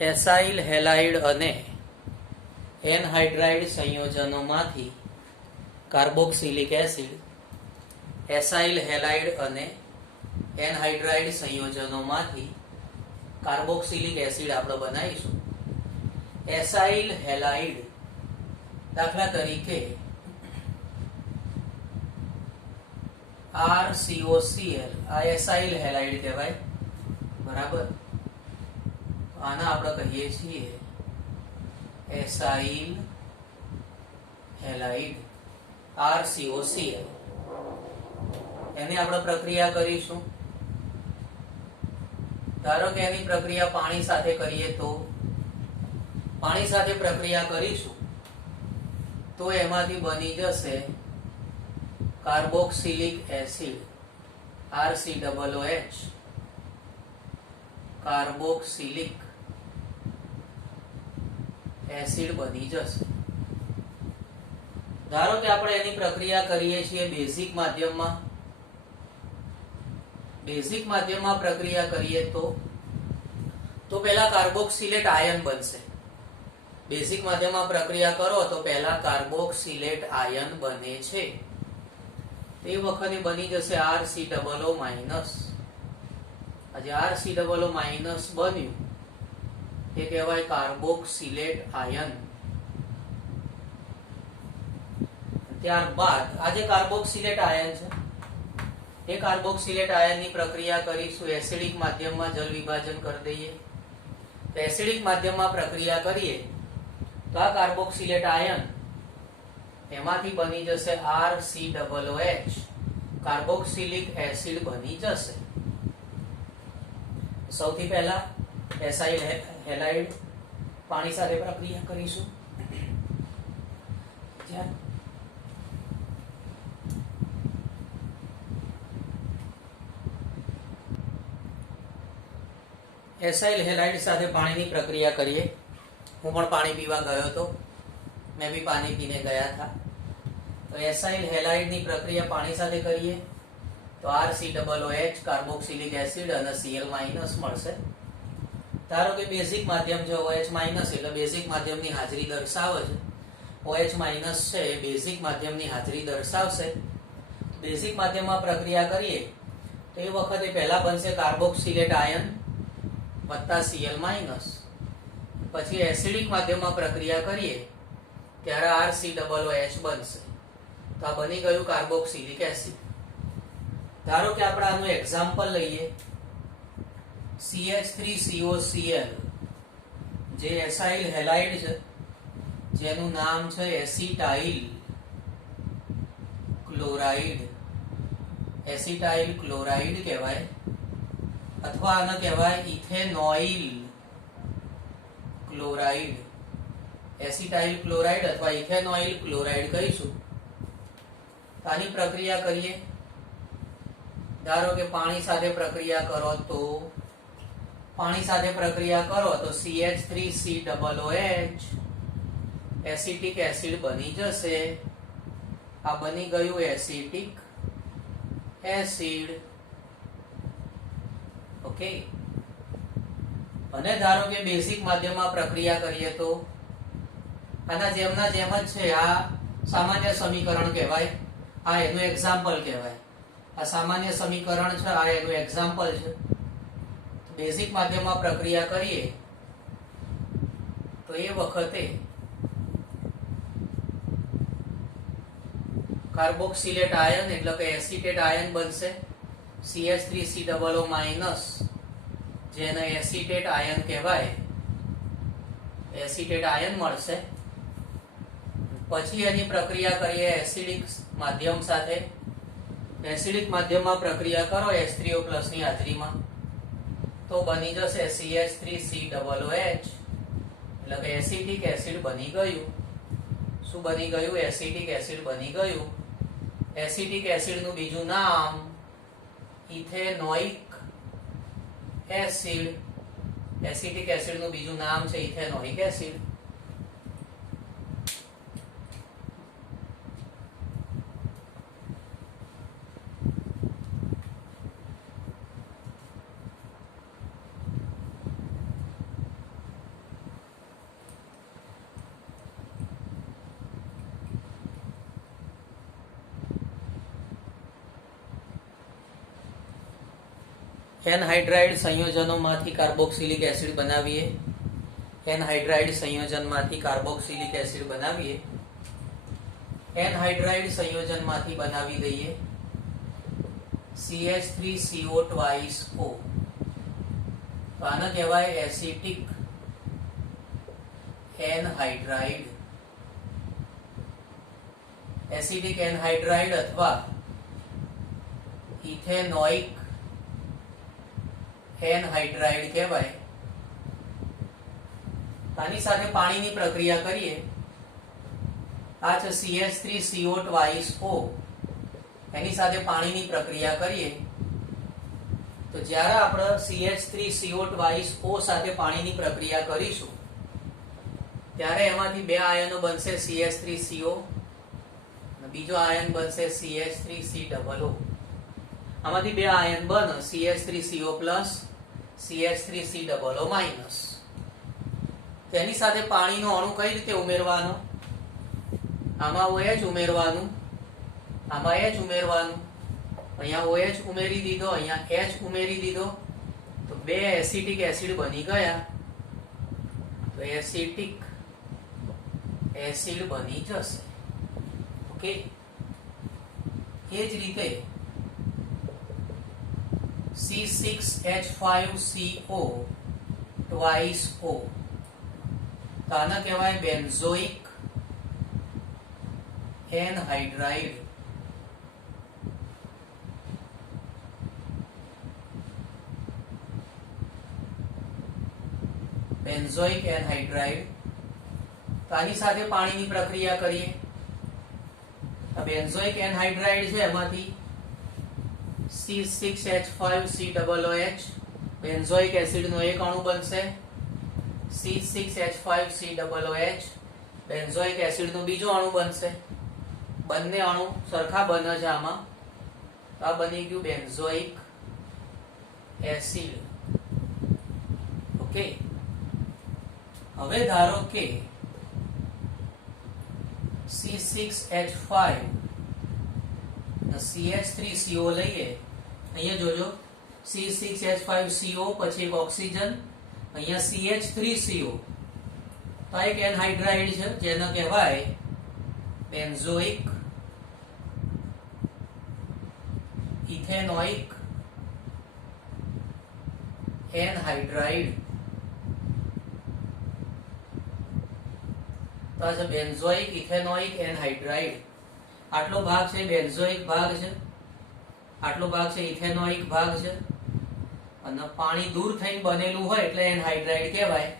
Acyl halide અને anhydride સંયોજનોમાંથી carboxylic acid, acyl halide અને એનહાઇડ્રાઇડ સંયોજનોમાંથી કાર્બોક્સિલિક એસિડ આપણે બનાવીશું. એસાઇલ હેલાઇડ દાખલા તરીકે આર સીઓસીએલ આ એસાઇલ હેલાઇડ કહેવાય. બરાબર? આના આપણે કહીએ છીએ એસાઇલ હેલાઇડ આર સીઓસીએલ એની આપણે પ્રક્રિયા કરીશું. ધારો કે એની પ્રક્રિયા પાણી સાથે કરીએ તો, પાણી સાથે પ્રક્રિયા કરીશું, તો એમાંથી બની જશે carboxylic acid RC double H carboxylic. Acid બની જશે. ધારો કે આપણે એની પ્રક્રિયા કરીએ છીએ બેઝિક માધ્યમમાં. બેઝિક માધ્યમમાં પ્રક્રિયા કરીએ તો તો પહેલા કાર્બોક્સિલેટ આયન બનશે. બેઝિક માધ્યમમાં પ્રક્રિયા કરો તો પહેલા કાર્બોક્સિલેટ આયન બને છે. તે વખતે બની જશે R C double O minus આજે R C double O minus બન્યું. એ કહેવાય કાર્બોક્સિલેટ આયન ત્યારબાદ આ જે કાર્બોક્સિલેટ આયન છે. એ કાર્બોક્સિલેટ આયનની પ્રક્રિયા કરીશું. એસિડિક માધ્યમમાં જલ વિભાજન કરી દઈએ. તો એસિડિક માધ્યમમાં પ્રક્રિયા કરીએ, તો આ કાર્બોક્સિલેટ આયન એમાંથી બની જશે R, C, double H. Carboxylic acid બની જશે. સૌથી પહેલા એસાઇલ હેલાઇડ પાણી સાથે પ્રક્રિયા કરીશું. જ્યાં એસાઇલ હેલાઇડ સાથે પાણીની પ્રક્રિયા કરીએ. હું પણ પાણી પીવા ગયો હતો. મેં બી પાણી પીને ગયા હતા. તો એસાઇલ હેલાઇડની પ્રક્રિયા પાણી સાથે કરીએ. તો R C double H carboxylic acid અને સીએલ માઇનસ મળશે. ધારો કે બેઝિક માધ્યમ છે OH માઇનસ એટલે બેઝિક માધ્યમની હાજરી દર્શાવે છે. OH માઇનસ છે એ બેઝિક માધ્યમની હાજરી દર્શાવશે. બેઝિક માધ્યમમાં પ્રક્રિયા કરીએ, તો એ વખતે પહેલા બનશે કાર્બોક્સિલેટ આયન વત્તા સીએલ માઇનસ પછી એસિડિક માધ્યમમાં પ્રક્રિયા કરીએ, ત્યારે આર સી ડબલ એચ બનશે. તો આ બની ગયું કાર્બોક્સિલિક એસિડ ધારો કે આપણે આનું એક્ઝામ્પલ લઈએ. CH3COCl જે એસાઇલ હેલાઇડ છે, જેનું નામ છે એસિટાઇલ ક્લોરાઇડ. એસિટાઇલ ક્લોરાઇડ કહેવાય, અથવા આને કહેવાય ઇથેનોઇલ ક્લોરાઇડ. એસિટાઇલ ક્લોરાઇડ અથવા ઇથેનોઇલ ક્લોરાઇડ કહીશું. આની પ્રક્રિયા કરીએ. ધારો કે પાણી સાથે પ્રક્રિયા કરો તો પાણી સાથે પ્રક્રિયા કરો તો CH three C double O H acetic acid બની જશે. આ બની ગયું એસિટિક એસિડ. ઓકે? અને ધારો કે બેઝિક માધ્યમમાં પ્રક્રિયા કરીએ તો? આના જેમના જેમ જ છે. આ સામાન્ય સમીકરણ કહેવાય. આ એનું એક્ઝામ્પલ કહેવાય. આ સામાન્ય સમીકરણ છે, આ એનું એક્ઝામ્પલ છે. બેઝિક માધ્યમમાં પ્રક્રિયા કરીએ, તો એ વખતે કાર્બોક્સિલેટ આયન એટલે કે એસિટેટ આયન બનશે. CH three C double O minus જેને એસિટેટ આયન કહેવાય. એસિટેટ આયન મળશે. પછી એની પ્રક્રિયા કરીએ એસિડિક માધ્યમ સાથે. એસિડિક માધ્યમમાં પ્રક્રિયા કરો એસ થ્રીઓ પ્લસની હાજરીમાં. તો બની જશે CH three C double H એટલે કે એસિટિક એસિડ બની ગયું. શું બની ગયું? એસિટિક એસિડ બની ગયું. એસિટિક એસિડનું બીજું નામ ઇથેનોઇક એસિડ. એસિટિક એસિડનું બીજું નામ છે ઇથેનોઇક એસિડ. એનહાઇડ્રાઇડ સંયોજનોમાંથી કાર્બોક્સિલિક એસિડ બનાવીએ એનહાઇડ્રાઇડ સંયોજનમાંથી કાર્બોક્સિલિક એસિડ બનાવીએ એનહાઇડ્રાઇડ સંયોજનમાંથી બનાવી દઈએ CH3CO ટ્વાઇસ O તો આને કહેવાય એસિટિક એનહાઇડ્રાઇડ એસિડિક એનહાઇડ્રાઇડ અથવા ઇથેનોઇક એનહાઇડ્રાઇડ કહેવાય. આની સાથે પાણીની પ્રક્રિયા કરીએ. આ છે CH3CO ટ્વાઇસ ઓ એની સાથે પાણીની પ્રક્રિયા કરીએ. તો જ્યારે આપણે CH three CO twice O સાથે પાણીની પ્રક્રિયા કરીશું, ત્યારે એમાંથી બે આયનો બનશે સીએચ થ્રી સીઓ બીજો આયન બનશે CH three C double O આમાંથી બે આયન બને CH3CO plus CH3C double O minus તેની સાથે પાણીનો અણુ કઈ રીતે ઉમેરવાનો? આમાં OH ઉમેરવાનું. આમાં H ઉમેરવાનું. અહીંયા OH ઉમેરી દીધો, અહીંયા H ઉમેરી દીધો. તો બે એસિટિક એસિડ બની ગયા. તો એસિટિક એસિડ બની જશે. ઓકે? એ જ રીતે C6H5CO twice O તો આને કહેવાય બેન્ઝોઇક એનહાઇડ્રાઇડ બેન્ઝોઇક એનહાઇડ્રાઇડ તો આની સાથે પાણીની પ્રક્રિયા કરીએ. આ બેન્ઝોઇક એનહાઇડ્રાઇડ છે એમાંથી C6H5COOH બેન્ઝોઇક એસિડનો એક અણુ બનશે. C6H5COOH બેન્ઝોઇક એસિડનો બીજો અણુ બનશે. બંને અણુ સરખા બને છે આમાં. આ બની ગયું બેન્ઝોઇક એસિડ ઓકે હવે ધારો કે C6H5 થ્રી CH3CO લઈએ. અહીંયા જોજો. C6H5CO પછી એક ઓક્સિજન. અહીંયા CH3CO તો આ એક એનહાઇડ્રાઇડ છે, જેને કહેવાય બેન્ઝોઇક, ઇથેનોઇક, એનહાઇડ્રાઇડ. તો આ છે બેન્ઝોઇક, ઇથેનોઇક, એનહાઇડ્રાઇડ. આટલો ભાગ છે, બેન્ઝોઇક ભાગ છે. આટલો ભાગ છે ઇથેનોઇક ભાગ છે. અને પાણી દૂર થઈને બનેલું હોય એટલે એનહાઇડ્રાઇડ કહેવાય.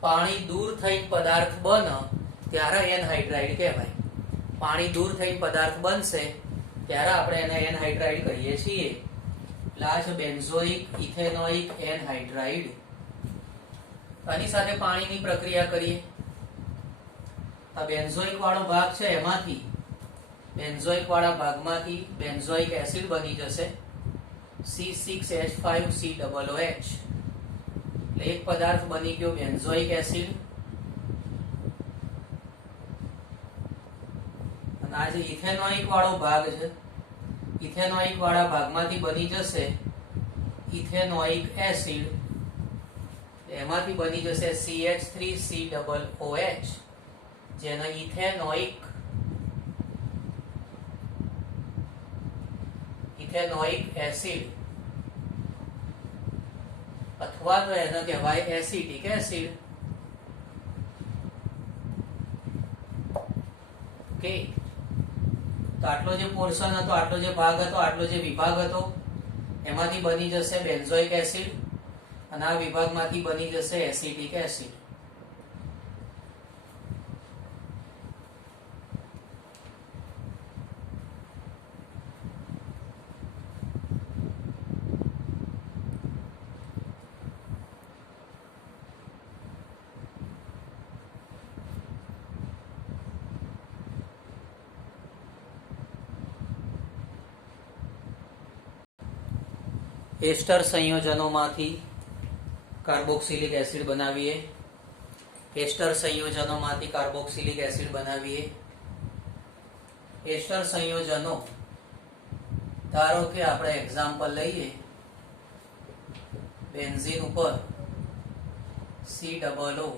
પાણી દૂર થઈને પદાર્થ બને ત્યારે એનહાઇડ્રાઇડ કહેવાય. પાણી દૂર થઈને પદાર્થ બનશે ત્યારે આપણે એને એનહાઇડ્રાઇડ કહીએ છીએ. એટલે આ છે બેન્ઝોઇક ઇથેનોઇક એનહાઇડ્રાઇડ. આની સાથે પાણીની પ્રક્રિયા કરીએ. આ બેન્ઝોઇક વાળો ભાગ છે એમાંથી બેન્ઝોઇક વાળા ભાગમાંથી બેન્ઝોઇક એસિડ બની જશે. C6H5COOH એટલે એક પદાર્થ બની ગયો બેન્ઝોઇક એસિડ. અને આ જે ઇથેનોઇક વાળો ભાગ છે ઇથેનોઇક વાળા ભાગમાંથી બની જશે ઇથેનોઇક એસિડ. એમાંથી બની જશે CH3COOH જેને ઇથેનોઇક ઇથેનોઇક એસિડ. અથવા તો એને કહેવાય એસિટિક એસિડ. ઓકે. તો આટલો જે પોર્શન હતો, આટલો જે ભાગ હતો, આટલો જે વિભાગ હતો, એમાંથી બની જશે બેન્ઝોઇક એસિડ અને આ વિભાગમાંથી બની જશે એસિટિક એસિડ એસ્ટર સંયોજનોમાંથી કાર્બોક્સિલિક એસિડ બનાવીએ. એસ્ટર સંયોજનોમાંથી કાર્બોક્સિલિક એસિડ બનાવીએ. એસ્ટર સંયોજનો, ધારો કે આપણે એક્ઝામ્પલ લઈએ. બેન્ઝીન ઉપર C double O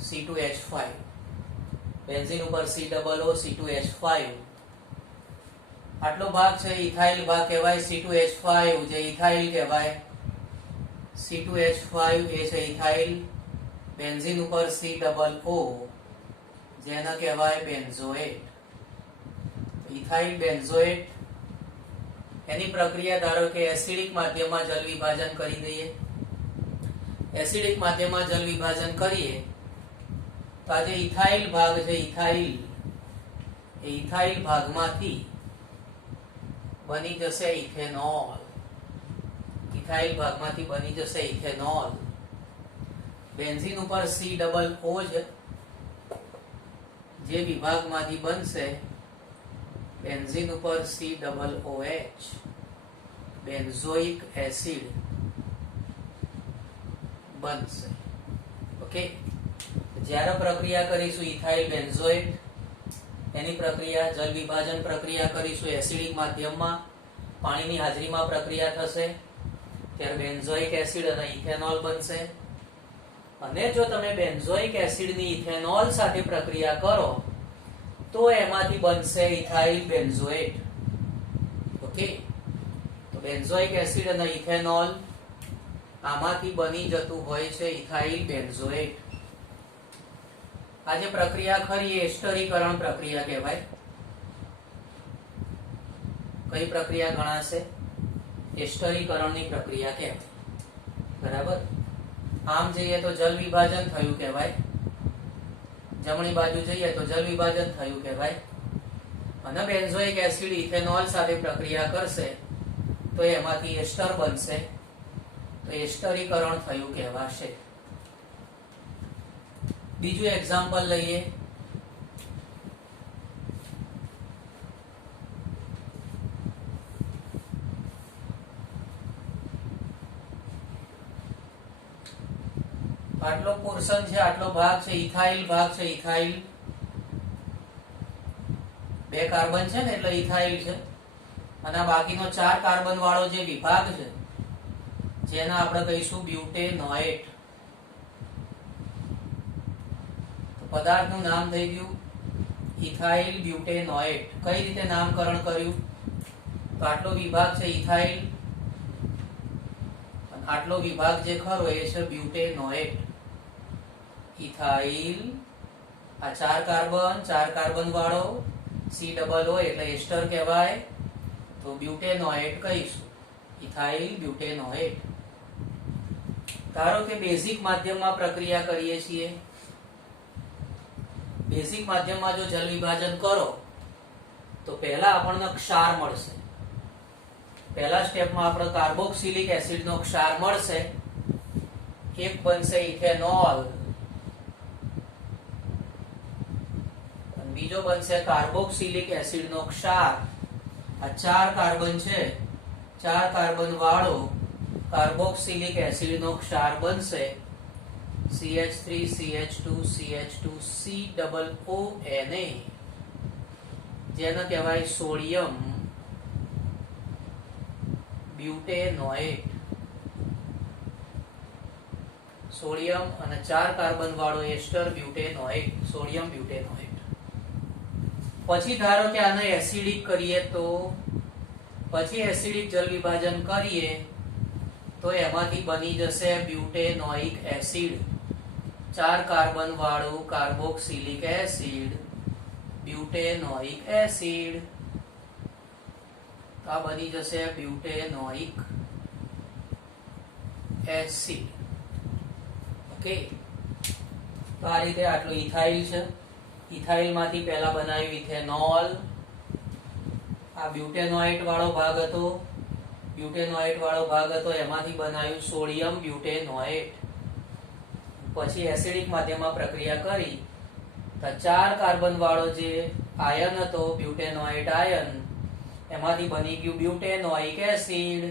C two H five benzene ઉપર C double O C two H five આટલો ભાગ છે, ઇથાઇલ ભાગ કહેવાય સી ટુ એચ ફાઈવ જે ઇથાઇલ કહેવાય. સી ટુ એચ ફાઈવ એ છે ઇથાઇલ. બેન્ઝીન ઉપર સી ડબલ ઓ જેને કહેવાય બેન્ઝોએટ. ઇથાઇલ બેન્ઝોએટ, એની પ્રક્રિયા ધારો કે એસિડિક માધ્યમમાં જલ વિભાજન કરી દઈએ. એસિડિક માધ્યમમાં જલ વિભાજન કરીએ, તો આજે ઇથાઇલ ભાગ છે, ઇથાઇલ, એ ઇથાઇલ ભાગમાંથી બની જશે ઇથેનોલ. ઇથાઇલ ભાગમાંથી બની જશે ઇથેનોલ. બેન્ઝિન ઉપર સી ડબલ ઓ જ વિભાગમાંથી બનશે, બેન્ઝિન ઉપર C double O H benzoic acid બનશે. ઓકે જ્યારે પ્રક્રિયા કરીશું ઇથાઇલ બેન્ઝોઇટ એની પ્રક્રિયા, જલ વિભાજન પ્રક્રિયા કરીશું એસિડિક માધ્યમમાં. પાણીની હાજરીમાં પ્રક્રિયા થશે. ત્યારે બેન્ઝોઇક એસિડ અને ઇથેનોલ બનશે. અને જો તમે બેન્ઝોઇક એસિડની ઇથેનોલ સાથે પ્રક્રિયા કરો, તો એમાંથી બનશે ઇથાઇલ બેન્ઝોએટ. ઓકે? તો બેન્ઝોઇક એસિડ અને ઇથેનોલ આમાંથી બની જતું હોય છે ઇથાઇલ બેન્ઝોએટ. આ જે પ્રક્રિયા ખરી એસ્ટરીકરણ પ્રક્રિયા કહેવાય. કઈ પ્રક્રિયા ગણાશે? એસ્ટરીકરણની પ્રક્રિયા કહેવાય. બરાબર? આમ જઈએ તો જલ વિભાજન થયું કહેવાય. જમણી બાજુ જઈએ તો જલ વિભાજન થયું કહેવાય. અને બેન્ઝોઇક એસિડ ઇથેનોલ સાથે પ્રક્રિયા કરશે તો એમાંથી એસ્ટર બનશે. તો એસ્ટરીકરણ થયું કહેવાશે. બીજું એક્ઝામ્પલ લઈએ. આટલો પોર્શન છે, આટલો ભાગ છે ઇથાઇલ ભાગ છે ઇથાઇલ બે કાર્બન છે ને, એટલે ઇથાઇલ છે. અને બાકીનો ચાર કાર્બન વાળો જે વિભાગ છે, જેના આપણે કહીશું બ્યુટેનોએટ પદાર્થનું નામ થઈ ગયું ઇથાઇલ બ્યુટેનોએટ. કઈ રીતે નામકરણ કર્યું? તો આટલો વિભાગ છે ઇથાઇલ. આટલો વિભાગ જે ખરો એ છે બ્યુટેનોએટ. ઇથાઇલ, આ ચાર કાર્બન ચાર કાર્બન વાળો, સી ડબલ ઓ એટલે એસ્ટર કહેવાય. તો બ્યુટેનોએટ કહીશું. Ethyl butanoate. ધારો કે બેઝિક માધ્યમમાં પ્રક્રિયા કરીએ છીએ. બેઝિક માધ્યમમાં જો જલ વિભાજન કરો, તો પહેલા આપણને ક્ષાર મળશે. પહેલા સ્ટેપમાં આપણે કાર્બોક્સિલિક એસિડનો ક્ષાર મળશે. એક બનશે ઇથેનોલ? બીજો બનશે કાર્બોક્સિલિક એસિડનો ક્ષાર. આ ચાર કાર્બન છે. ચાર કાર્બન વાળો કાર્બોક્સિલિક એસિડનો ક્ષાર બનશે. CH3 CH2 CH2 C double O Na જેને કહેવાય સોડિયમ બ્યુટેનોએટ. સોડિયમ અને ચાર કાર્બન વાળો એસ્ટર બ્યુટેનોએટ, સોડિયમ બ્યુટેનોએટ. પછી ધારો કે આને એસિડિક કરીએ તો, પછી એસિડિક જલ વિભાજન કરીએ, તો એમાંથી બની જશે બ્યુટેનોઇક એસિડ. ચાર કાર્બન વાળું કાર્બોક્સિલિક એસિડ, બ્યુટેનોઇક એસિડ. આ બની જશે બ્યુટેનોઇક એસિડ. ઓકે? તો આ રીતે આટલું ઇથાઇલ છે. ઇથાઇલમાંથી પહેલા બનાવ્યું ઇથેનોલ. આ બ્યુટેનોઇટ વાળો ભાગ હતો. બ્યુટેનોઇટ વાળો ભાગ હતો. એમાંથી બનાવ્યું સોડિયમ બ્યુટેનોઇટ. પછી એસિડિક માધ્યમમાં પ્રક્રિયા કરી. તો ચાર કાર્બન વાળો જે આયન હતો બ્યુટેનોઇટ આયન એમાંથી બની ગયું બ્યુટેનોઇક એસિડ